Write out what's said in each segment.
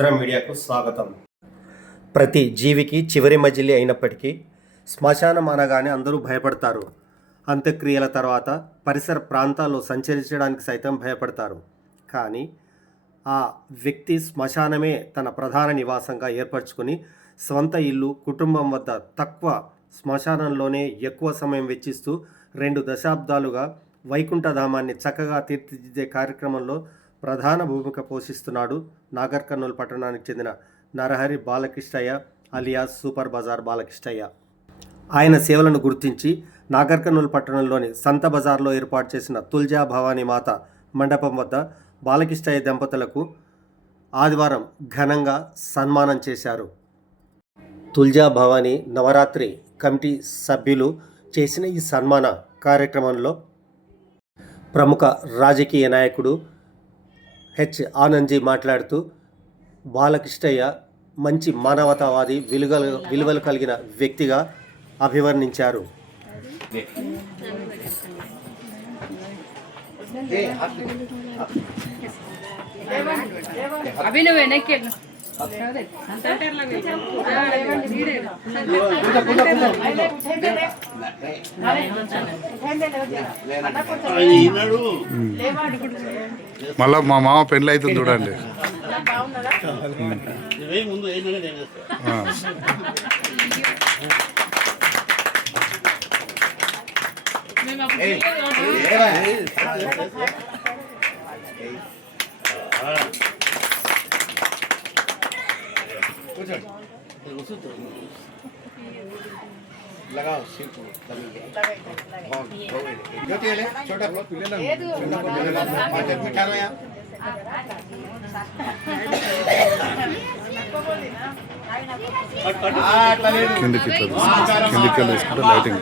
రుద్ర మీడియాకు స్వాగతం. ప్రతి జీవికి చివరి మజిలీ అయినప్పటికీ శ్మశానం అనగానే అందరూ భయపడతారు. అంత్యక్రియల తర్వాత పరిసర ప్రాంతాల్లో సంచరించడానికి సైతం భయపడతారు. కానీ ఆ వ్యక్తి శ్మశానమే తన ప్రధాన నివాసంగా ఏర్పరచుకుని స్వంత ఇల్లు కుటుంబం వద్ద తక్కువ శ్మశానంలోనే ఎక్కువ సమయం వెచ్చిస్తూ రెండు దశాబ్దాలుగా వైకుంఠధామాన్ని చక్కగా తీర్చిదిద్దే కార్యక్రమంలో ప్రధాన భూమిక పోషిస్తున్నాడు నాగర్ కర్నూలు పట్టణానికి చెందిన Narahari Balakrishnaiah alias super bazaar Balakrishnaiah. ఆయన సేవలను గుర్తించి నాగర్ కర్నూలు పట్టణంలోని సంత బజార్లో ఏర్పాటు చేసిన తుల్జా భవానీ మాత మండపం వద్ద బాలకృష్ణయ్య దంపతులకు ఆదివారం ఘనంగా సన్మానం చేశారు. తుల్జా భవానీ నవరాత్రి కమిటీ సభ్యులు చేసిన ఈ సన్మాన కార్యక్రమంలో ప్రముఖ రాజకీయ నాయకుడు హెచ్ ఆనంద్జీ మాట్లాడుతూ బాలకృష్ణయ్య మంచి మానవతావాది విలువలు విలువలు కలిగిన వ్యక్తిగా అభివర్ణించారు. అభినవ్ వెనక్కి మళ్ళా మా మామ పెళ్ళి అవుతుంది చూడండి ఆ. लगाओ सिर को बहुत बहुत जो तेल है छोटा को छोटा को पाँच मिठा लो यहाँ అట్లా లేదు కిందికి ఇట్లా కిందికి వెళ్ళి తీసుకుంటే లైటింగ్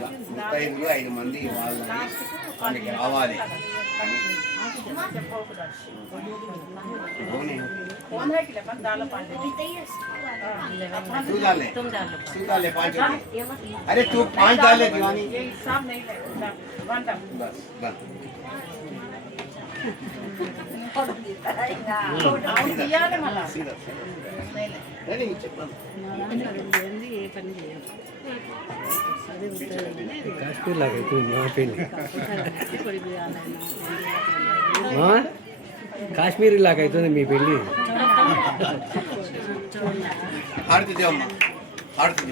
అవు. అట్లా ముత్తైదులు ఐదు మంది వాళ్ళని వాళ్ళకి రావాలి అవునే. तू डाल ले तू डाल ले पाँच रुपये अरे तू पाँच डाल ले दीवानी बस बस सीधा नहीं नहीं చెప్పండి కాశ్మీర్ లాగా అవుతుంది మీ పెళ్ళి ఆడుతూ దేవు ఆడుతూ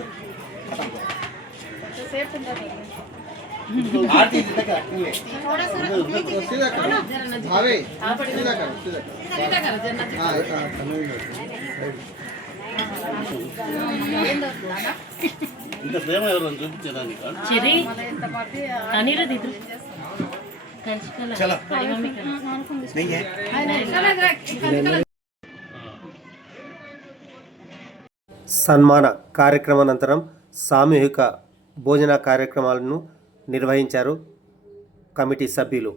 దగ్గర అట్లే భావే సన్మాన కార్యక్రమానంతరం సామూహిక భోజన కార్యక్రమాలను నిర్వహించారు కమిటీ సభ్యులు.